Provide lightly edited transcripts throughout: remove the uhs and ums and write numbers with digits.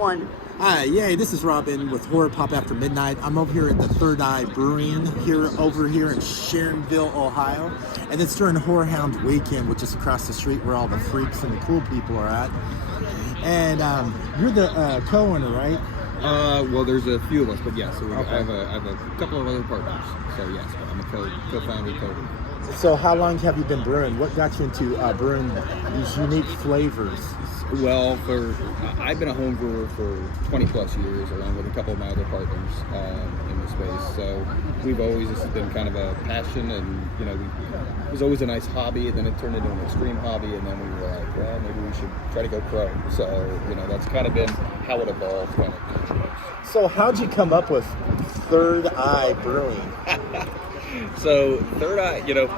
one. Hi, yay, this is Robin with Horror Pop After Midnight. I'm over here at the Third Eye Brewing over here in Sharonville, Ohio. And it's during Horrorhound weekend, which is across the street where all the freaks and the cool people are at. And you're the co-owner, right? Well, there's a few of us, but yes, I have a couple of other partners. So yes, but I'm a co-founder, co-owner. So how long have you been brewing? What got you into brewing these unique flavors? Well, I've been a home brewer for 20 plus years, along with a couple of my other partners in the space. So we've always, this has been kind of a passion, and it was always a nice hobby, and then it turned into an extreme hobby, and then we were like, well, maybe we should try to go pro. So that's kind of been how it evolved. Kind of. So how'd you come up with Third Eye Brewing? So Third Eye,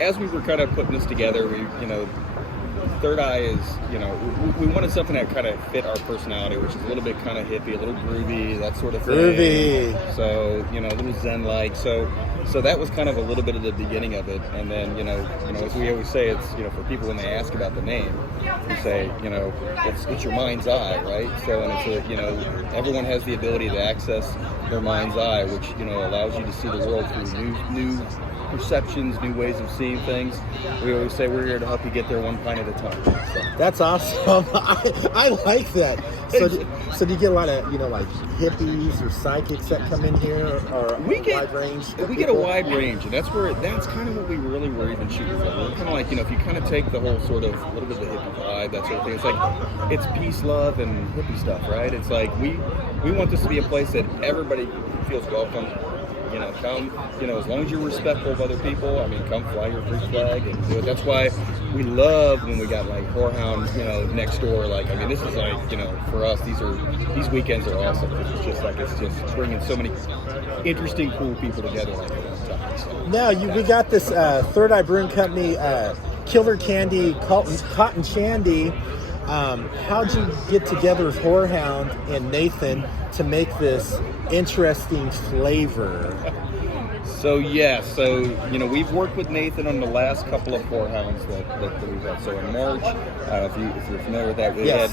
as we were kind of putting this together, Third Eye is, we wanted something that kind of fit our personality, which is a little bit kind of hippie, a little groovy, that sort of thing. Groovy. So, a little zen-like. So that was kind of a little bit of the beginning of it. And then, as we always say, it's, for people when they ask about the name, we say, it's your mind's eye, right? So, and it's everyone has the ability to access their mind's eye, which, allows you to see the world through new perceptions, new ways of seeing things. We always say we're here to help you get there one pint at a time. So. That's awesome. I like that. So do you get a lot of like hippies or psychics that come in here, or wide range? We get a wide range, and that's kind of what we really were even shooting for. We're kind of like, if you kind of take the whole sort of a little bit of the hippie vibe, that sort of thing. It's like it's peace, love, and hippie stuff, right? It's like we want this to be a place that everybody feels welcome. Come, as long as you're respectful of other people, come fly your freak flag and do it. That's why we love when we got like Horrorhound, next door. This is like, for us, these weekends are awesome. It's just bringing so many interesting, cool people together like at one time. So. Now, we got this Third Eye Brewing Company, Killer Candy, Cotton Candy. How'd you get together with Horrorhound and Nathan to make this interesting flavor? So we've worked with Nathan on the last couple of Horrorhounds that we've had. So in March, if you're familiar with that, we had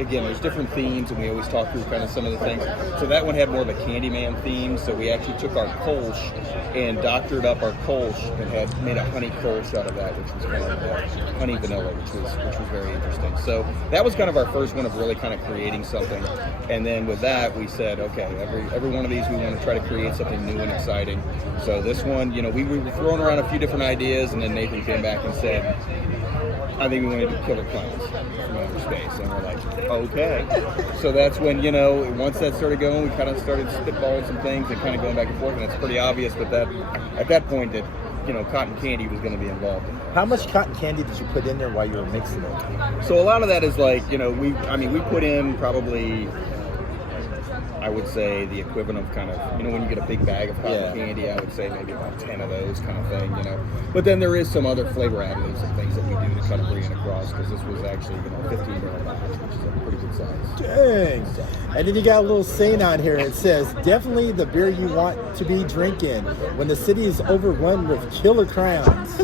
there's different themes, and we always talk through kind of some of the things. So that one had more of a Candyman theme. So we actually took our Kolsch and doctored up our Kolsch and had made a honey Kolsch out of that, which was kind of honey vanilla, which was very interesting. So that was kind of our first one of really kind of creating something. And then with that, we said, okay, every one of these we want to try to create something new and exciting. So this one, we were throwing around a few different ideas, and then Nathan came back and said, I think we want to do killer clowns from outer space. And we're like, okay. So that's when, once that started going, we kind of started spitballing some things and kind of going back and forth, and it's pretty obvious that at that point that, cotton candy was going to be involved in that. How much cotton candy did you put in there while you were mixing it? So a lot of that is like, we put in probably, I would say the equivalent of kind of, when you get a big bag of cotton candy, I would say maybe about 10 of those kind of thing, But then there is some other flavor additives and things that we do to kind of bring it across, because this was actually, 15 barrel box, which is a pretty good size. Dang. And then you got a little saying on here. It says, definitely the beer you want to be drinking when the city is overrun with killer crowns.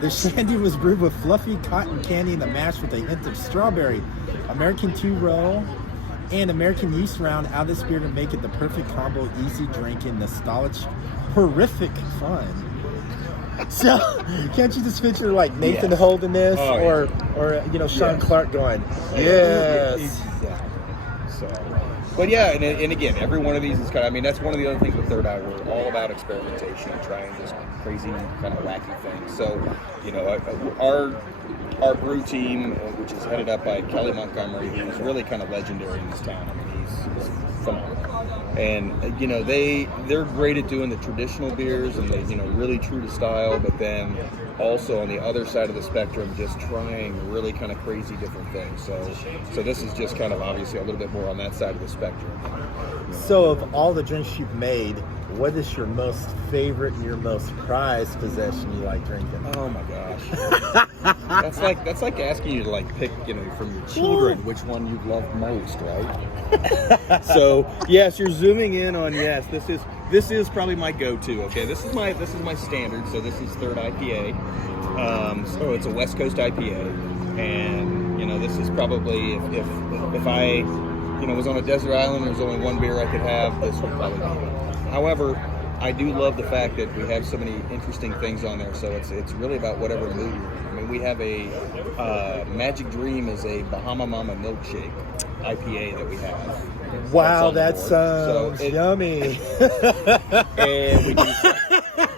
The shandy was brewed with fluffy cotton candy and a mash with a hint of strawberry, American 2-row, and American yeast round out of this beer to make it the perfect combo, easy drinking, nostalgic, horrific fun. So, can't you just picture like Nathan holding this, or Sean Clark going, yes. Exactly. So, but yeah, and again, every one of these is kind of, that's one of the other things with Third Eye. We're all about experimentation and trying just crazy kind of wacky things. So, our brew team, which is headed up by Kelly Montgomery, who's really kind of legendary in this town. He's phenomenal. And, they're great at doing the traditional beers, and they, really true to style, but then also on the other side of the spectrum, just trying really kind of crazy different things. So this is just kind of obviously a little bit more on that side of the spectrum. So of all the drinks you've made, what is your most favorite and your most prized possession you like drinking? Oh my gosh. That's like asking you to like pick, from your children which one you love most, right? So yes, you're zooming in on this is probably my go-to. Okay, this is my standard. So this is Third IPA. So it's a West Coast IPA, and this is probably if I was on a desert island, there's only one beer I could have, this would probably be it. However, I do love the fact that we have so many interesting things on there, so it's really about whatever mood you're in. I mean, we have a Magic Dream is a Bahama Mama milkshake IPA that we have. Wow, that sounds yummy. And we do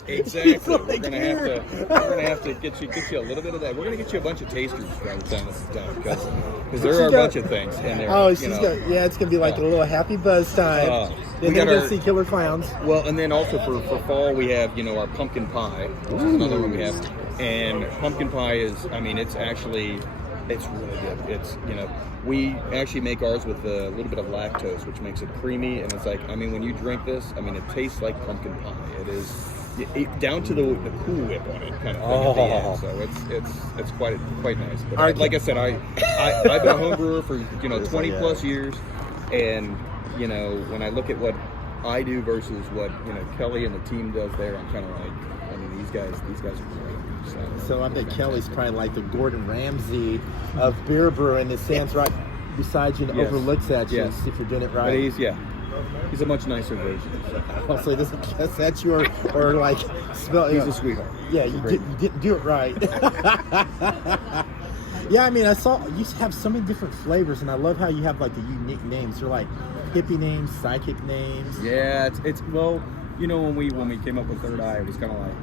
exactly. We're gonna have to get you a little bit of that. We're gonna get you a bunch of tasters by the time this is done because there are a bunch of things in there. Oh, it's gonna be like a little happy buzz time. Then we're gonna see killer clowns. Well, and then also for fall we have our pumpkin pie, which is another one we have. And pumpkin pie is, it's really good. It's we actually make ours with a little bit of lactose, which makes it creamy, and it's like, when you drink this, it tastes like pumpkin pie. It is down to the Cool Whip on it, kind of thing at the end. So it's quite nice. But like I said, I've been a home brewer for 20 plus years, and when I look at what I do versus what Kelly and the team does there, I'm kind of like, these guys are great. So I bet Kelly's probably like the Gordon Ramsay of beer brewing. It stands right beside you and overlooks at you if you're doing it right. But he's a much nicer version. So he doesn't guess at you or like smell. He's a sweetheart. Yeah, you didn't do it right. Yeah, I saw you have so many different flavors, and I love how you have like the unique names. They're like hippie names, psychic names. Yeah, it's well, when we came up with Third Eye, it was kind of like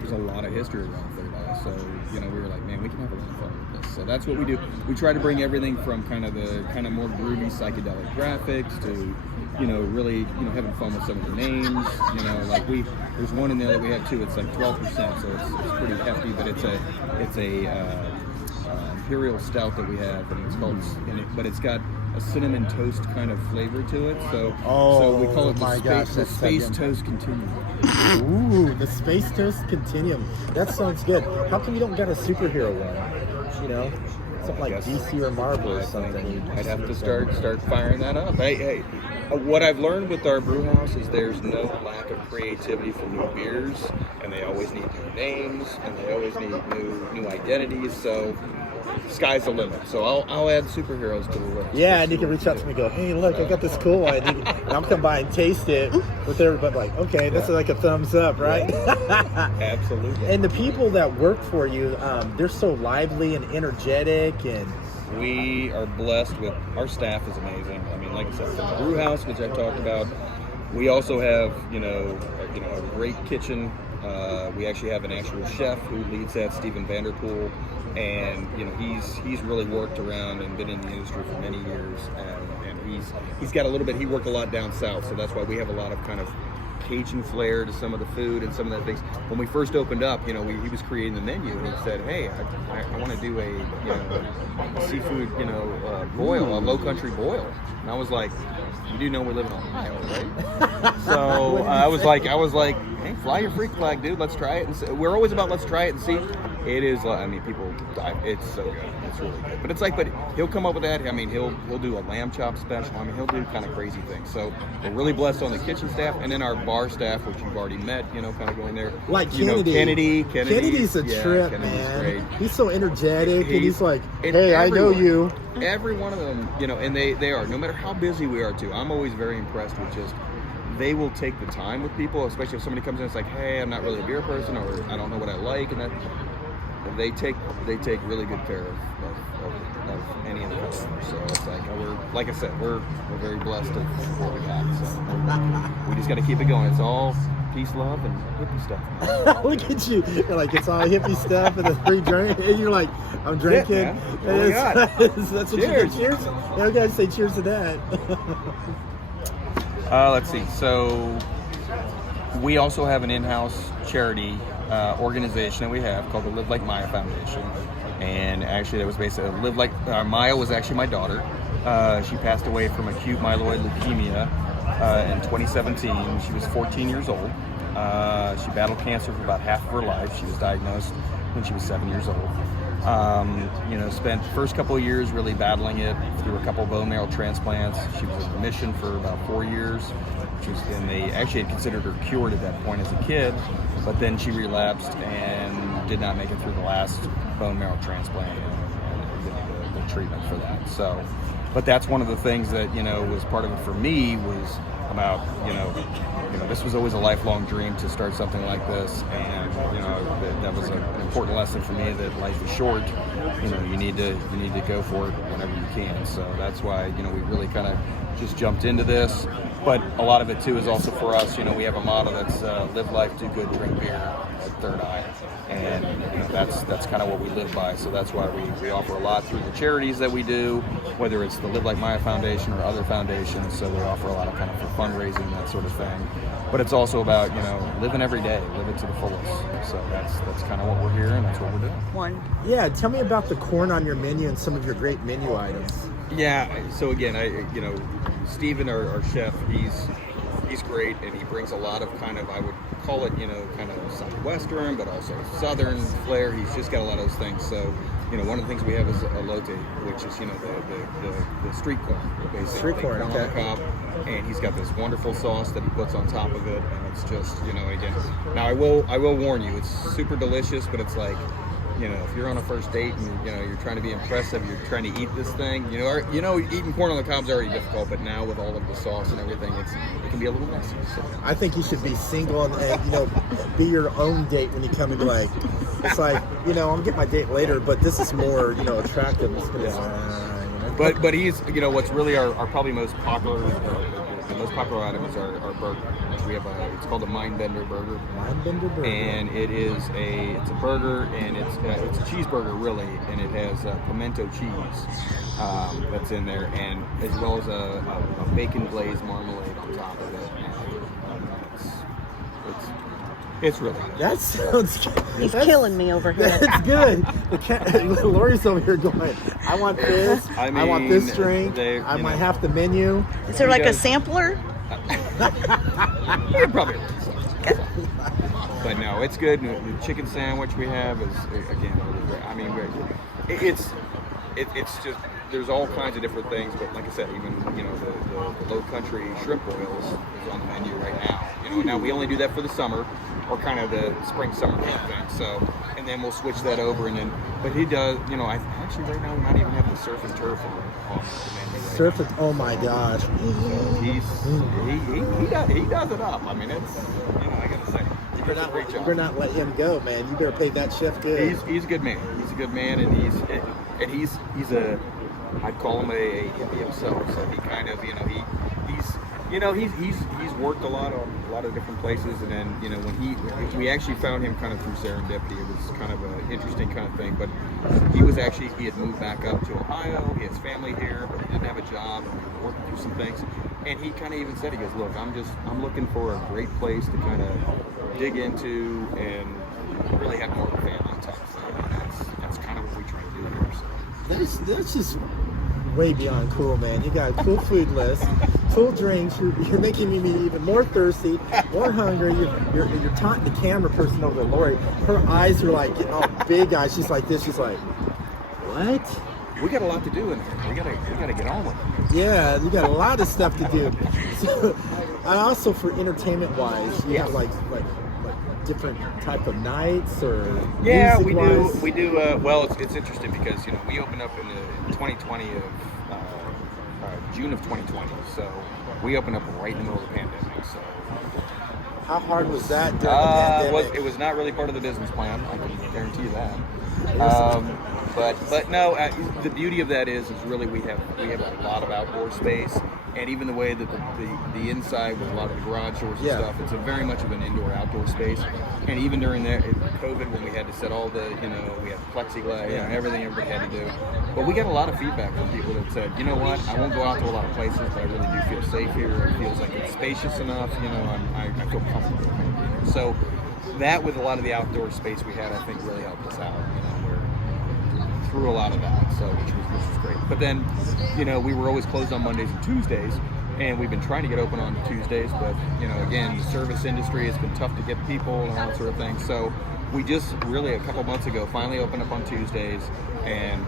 there's a lot of history around Third Eye, so we were like, man, we can have a lot of fun with this. So that's what we do. We try to bring everything from kind of more groovy psychedelic graphics to really having fun with some of the names. Like there's one in there that we have too. It's like 12%, so it's pretty hefty, but it's a imperial stout that we have, and it's called but it's got a cinnamon toast kind of flavor to it. So we call it the Space Toast Continuum. Ooh, the Space Toast Continuum. That sounds good. How come you don't got a superhero one? Something like DC or Marvel or something. I'd have to start firing that up. Hey, what I've learned with our brew house is there's no lack of creativity for new beers, and they always need new names, and they always need new identities. So sky's the limit. So I'll add superheroes to the list. Yeah, and you can reach out to me and go, hey, look, I got this cool one. And I'll come by and taste it with everybody. Like, okay, that's like a thumbs up, right? Yeah. Absolutely. And the people that work for you, they're so lively and energetic, and we are blessed with our staff is amazing. Like I said, from the brew house, which I talked about, we also have a great kitchen. We actually have an actual chef who leads that, Stephen Vanderpool. And he's really worked around and been in the industry for many years, and he's got a little bit. He worked a lot down south, so that's why we have a lot of kind of Cajun flair to some of the food and some of that things. When we first opened up, he was creating the menu, and he said, "Hey, I want to do a seafood, boil, a low country boil." And I was like, "You do know we live in Ohio, right?" So I was like, "Hey, fly your freak flag, dude. Let's try it." And see. We're always about let's try it and see. It is. People die. It's so good. It's really good. But it's like, he'll come up with that. He'll do a lamb chop special. He'll do kind of crazy things. So we're really blessed on the kitchen staff, and then our bar staff, which you've already met. Kind of going there. Like Kennedy. Kennedy's a trip, man. Great. He's so energetic, and he's like, hey, I know you. Every one of them, and they are. No matter how busy we are, too. I'm always very impressed with just. They will take the time with people, especially if somebody comes in and it's like, hey, I'm not really a beer person, or I don't know what I like, and that they take really good care of any of the customers. So it's like I said, we're very blessed of what we got. So we just got to keep it going. It's all peace, love, and hippie stuff. Look at you! You're like, it's all hippie stuff and the free drink, and you're like, I'm drinking. That's what cheers. You do. Cheers. Yeah, we gotta say cheers to that. Let's see. So we also have an in-house charity organization that we have called the Live Like Maya Foundation. And actually that was basically Maya was actually my daughter. She passed away from acute myeloid leukemia in 2017. She was 14 years old. She battled cancer for about half of her life. She was diagnosed when she was 7 years old. Spent the first couple of years really battling it through a couple of bone marrow transplants. She was in remission for about 4 years, and they actually had considered her cured at that point as a kid, but then she relapsed and did not make it through the last bone marrow transplant. And the good treatment for that. So, but that's one of the things that, you know, was part of it for me, was about, you know, this was always a lifelong dream to start something like this, and you know, that was an important lesson for me, that life is short. You know, you need to go for it whenever you can. So that's why, you know, we really kind of just jumped into this. But a lot of it too is also for us. You know, we have a motto that's live life, do good, drink beer at Third Eye, and you know, that's kind of what we live by. So that's why we offer a lot through the charities that we do, whether it's the Live Like Maya Foundation or other foundations. So we offer a lot of kind of for fundraising, that sort of thing. But it's also about, you know, living every day, live it to the fullest. So that's kind of what we're here, and that's what we're doing. Yeah, tell me about the corn on your menu and some of your great menu items. Yeah, so again, you know, Steven, our chef, he's great, and he brings a lot of kind of, I would call it, you know, kind of Southwestern, but also Southern flair. He's just got a lot of those things. So, you know, one of the things we have is elote, which is, you know, the street corn, basically. Street corn, on the cob. And he's got this wonderful sauce that he puts on top of it, and it's just, you know, again, now I will warn you, it's super delicious, but it's like, you know, if you're on a first date and, you know, you're trying to be impressive, you're trying to eat this thing, you know, eating corn on the cob is already difficult, but now with all of the sauce and everything, it can be a little messy. So. I think you should be single and, you know, be your own date when you come and be like, it's like, you know, I'm getting my date later, but this is more, you know, attractive. It's gonna, you know. But he's, you know, what's really our probably most popular, the most popular item is our burger. We have it's called a Mindbender burger. Mindbender burger. And it's a burger, and it's a cheeseburger really, and it has pimento cheese that's in there, and as well as a bacon glazed marmalade on top of it. And it's really good. That sounds good. He's killing me over here. That's good. Lori's over here going, I want this. I want this drink. I might have the menu. Is there like a sampler? You're probably right. But no, it's good. The chicken sandwich we have is, again, really great. I mean, it's just, there's all kinds of different things. But like I said, even, you know, the low country shrimp boils is on the menu right now. You know, now we only do that for the summer, or kind of the spring summer kind of thing. So, and then we'll switch that over, and then, but he does, you know, I actually right now we might even have the surf and turf on the menu. Surf and, oh my gosh. So he does it up. I mean, it's, you know, I gotta say, he does a great job. You better not let him go, man. You better pay that chef good. He's a good man. He's a good man, and he's a, I'd call him a hippie himself. So he kind of, you know, he's worked a lot on a lot of different places, and then, you know, when we actually found him kind of through serendipity. It was kind of an interesting kind of thing, but he had moved back up to Ohio. He has family here, but he didn't have a job, and we were working through some things. And he kind of even said, he goes, look, I'm looking for a great place to kind of dig into and really have more of a family type thing. And that's kind of what we try to do here. So. That's just way beyond cool, man. You got a cool food list, cool drinks. You're making me even more thirsty, more hungry. You're taunting the camera person over there, Lori. Her eyes are like getting all big eyes. She's like this. She's like, what? We got a lot to do in here. We gotta get on with it. Yeah, you got a lot of stuff to do. So, and also for entertainment wise, you have like different type of nights or we do. Well, it's interesting because, you know, we opened up in 2020 of June of 2020, so we opened up right in the middle of the pandemic. So how hard was that during the pandemic? It was not really part of the business plan. I can guarantee you that. But no, the beauty of that is really we have a lot of outdoor space, and even the way that the inside with a lot of the garage doors and stuff, it's a very much of an indoor-outdoor space. And even during COVID, when we had to set all the, you know, we had plexiglass, you know, everything everybody had to do. But we got a lot of feedback from people that said, you know what, I won't go out to a lot of places, but I really do feel safe here. It feels like it's spacious enough, you know, I feel comfortable here. So that, with a lot of the outdoor space we had, I think really helped us out. You know, we're through a lot of that, so which was great. But then, you know, we were always closed on Mondays and Tuesdays, and we've been trying to get open on Tuesdays, but, you know, again, the service industry has been tough to get people and all that sort of thing. So we just really a couple months ago finally opened up on Tuesdays,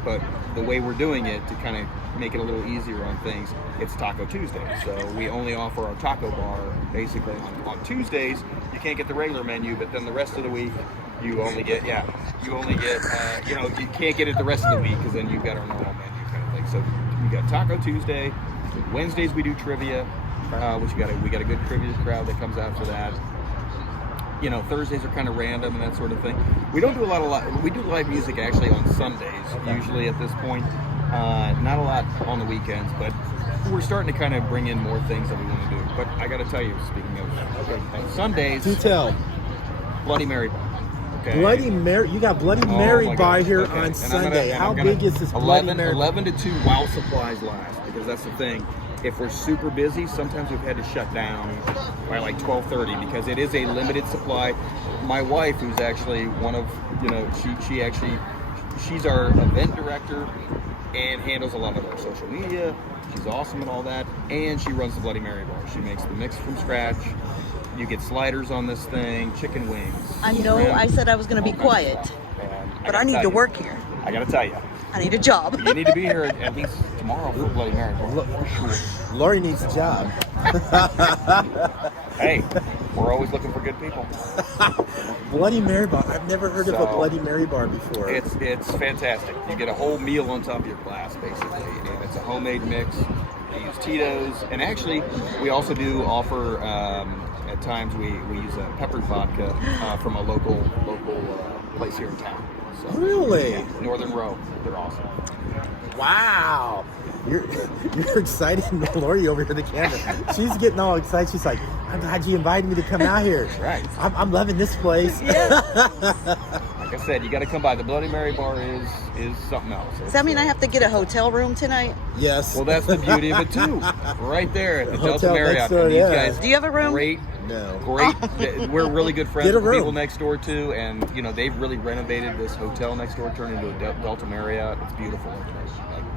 but the way we're doing it to kind of make it a little easier on things, it's Taco Tuesday. So we only offer our taco bar basically on Tuesdays. You can't get the regular menu, but then the rest of the week you only get you know, you can't get it the rest of the week because then you've got our normal menu week. So we got Taco Tuesday. Wednesdays we do trivia, which we got a good trivia crowd that comes out for that. You know, Thursdays are kind of random and that sort of thing. We don't do a lot. We do live music actually on Sundays, usually at this point. Not a lot on the weekends, but we're starting to kind of bring in more things that we want to do. But I got to tell you, speaking of Sundays, Do tell. Bloody Mary Bar. Okay. Bloody Mary, you got Bloody Mary my Bar gosh, here okay. on And Sunday. I'm How gonna- big is this Bloody Mary? 11 to 2 while supplies last, because that's the thing. If we're super busy, sometimes we've had to shut down by like 12:30 because it is a limited supply. My wife, who's actually one of, you know, she's our event director and handles a lot of our social media. She's awesome and all that, and she runs the Bloody Mary Bar. She makes the mix from scratch. You get sliders on this thing, chicken wings. I know shrimp, I said I was going to be all kinds of quiet, stuff. And but gotta I need tell to you, work here. I gotta tell you, I need a job. you need to be here at least tomorrow for Bloody Mary Bar. For sure. Lori needs a job. Hey, we're always looking for good people. Bloody Mary Bar. I've never heard of a Bloody Mary Bar before. It's fantastic. You get a whole meal on top of your glass, basically, and it's a homemade mix. We use Tito's, and actually, we also do offer. At times, we use a peppered vodka from a local place here in town. So, Really? yeah, Northern Row. They're awesome. Wow. You're excited, Lori over here in the camera. She's getting all excited. She's like, I'm glad you invited me to come out here. Right. I'm loving this place. Like I said, you got to come by. The Bloody Mary Bar is something else. Does that mean I have to get a hotel room tonight? Yes. Well, that's the beauty of it too. Right there at the Delta Hotel Marriott. next door, And these yeah. guys, Do you have a room? great. No. Great. We're really good friends Get a with people room. next door too, and you know they've really renovated this hotel next door, turned into a Delta Marriott. It's beautiful.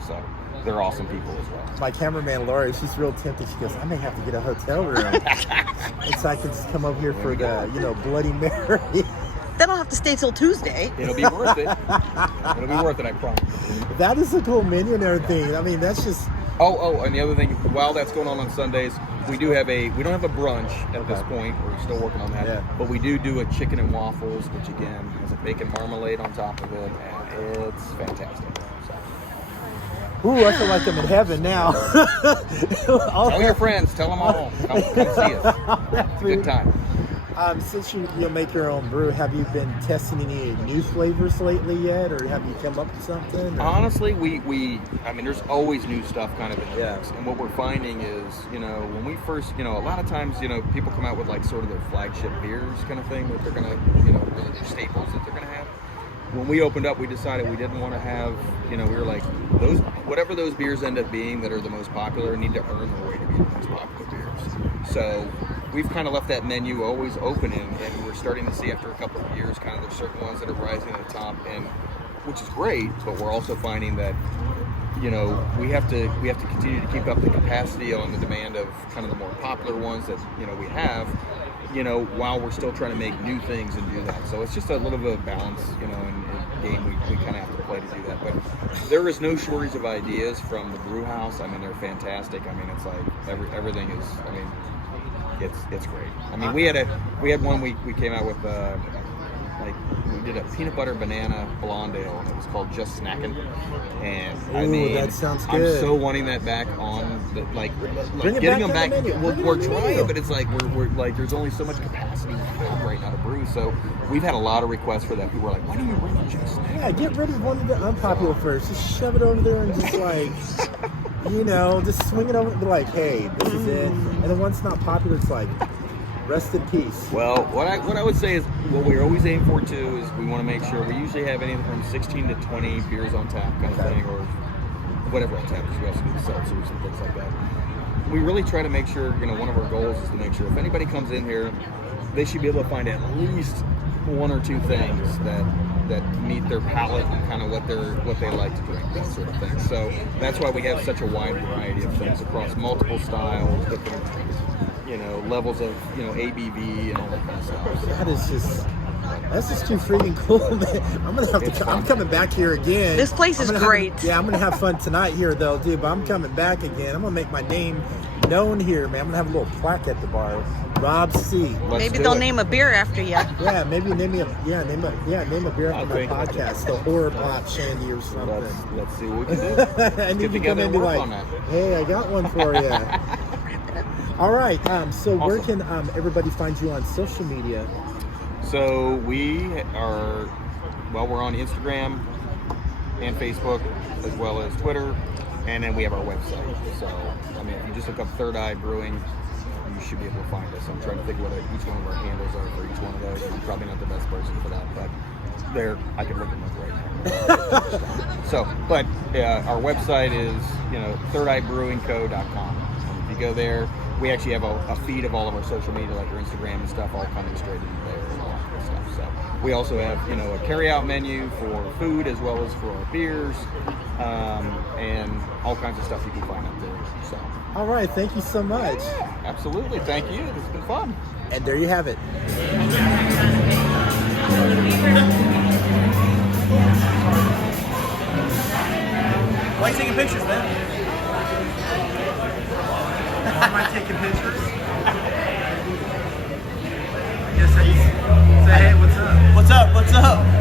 So they're awesome people as well. My cameraman, Lori, she's real tempted. She goes, I may have to get a hotel room. And so I can just come over here for the, Bloody Mary. Then I'll have to stay till Tuesday. It'll be worth it. It'll be worth it, I promise. That is a cool menu and everything. I mean, that's just... Oh, and the other thing, while that's going on Sundays, we don't have a brunch at this point. We're still working on that. Yeah. But we do a chicken and waffles, which again has a bacon marmalade on top of it, and it's fantastic. So. Ooh, I feel like I'm in heaven now. Tell your friends, tell them all. Come see us. Good time. Since you'll make your own brew, have you been testing any new flavors lately yet, or have you come up with something? Or? Honestly, I mean, there's always new stuff kind of in the Yeah. mix. And what we're finding is, when we first, a lot of times, people come out with like sort of their flagship beers kind of thing that they're going to, their staples that they're going to have. When we opened up, we decided we didn't want to have, we were like, whatever those beers end up being that are the most popular need to earn their way to be the most popular beers. So we've kind of left that menu always open, and we're starting to see after a couple of years kind of there's certain ones that are rising to the top, and which is great, but we're also finding that we have to continue to keep up the capacity on the demand of kind of the more popular ones that we have, while we're still trying to make new things and do that. So it's just a little bit of balance, and game we kind of have to play to do that. But there is no shortage of ideas from the brew house. I mean, they're fantastic. I mean, it's like everything is. I mean, it's great. I mean, we had one we came out with we did a peanut butter banana blonde ale, and it was called Just Snackin'. And I mean, that sounds good. I'm so wanting that back on the Bring it getting back them to the back. menu. We're Bring it on the trying, menu. but it's like we're like there's only so much capacity we have right now to brew. So we've had a lot of requests for that. People are like, why don't you bring the Just Snackin'? Yeah, get rid of one of the unpopular first. Just shove it over there and just just swing it over and be like, hey, this is it. And then once it's not popular, it's like, rest in peace. Well, what I would say is what we always aim for too is we want to make sure we usually have anything from 16 to 20 beers on tap kind of thing, or whatever on tap, because we also do seltzers and things like that. We really try to make sure, one of our goals is to make sure if anybody comes in here, they should be able to find at least one or two things that meet their palate and kind of what they like to drink, that sort of thing. So that's why we have such a wide variety of things across multiple styles, different levels of ABV and all that kind of stuff. That's just too freaking cool, man. I'm coming back here again. This place is great. I'm gonna have fun tonight here though, dude. But I'm coming back again. I'm gonna make my name known here, man. I'm gonna have a little plaque at the bar. Rob C. Maybe they'll name a beer after you. Yeah, maybe name a beer after my podcast, the Horror Pop Shandy or something. Let's see what we can do. And you Get can come together in and and be work like, on that. hey, I got one for you. All right. So where can everybody find you on social media? So we are, we're on Instagram and Facebook, as well as Twitter, and then we have our website. So, I mean, if you just look up Third Eye Brewing, you should be able to find us. I'm trying to think what each one of our handles are for each one of those. I'm probably not the best person for that, but I can look them up right now. So, but our website is, thirdeyebrewingco.com. And if you go there, we actually have a feed of all of our social media, like our Instagram and stuff, all coming straight in there and all that good stuff. So we also have, a carry-out menu for food as well as for our beers, and all kinds of stuff you can find up there. So. All right. Thank you so much. Absolutely. Thank you. It's been fun. And there you have it. Why are you taking pictures, man? Am I taking pictures? I guess say, hey, what's up? What's up?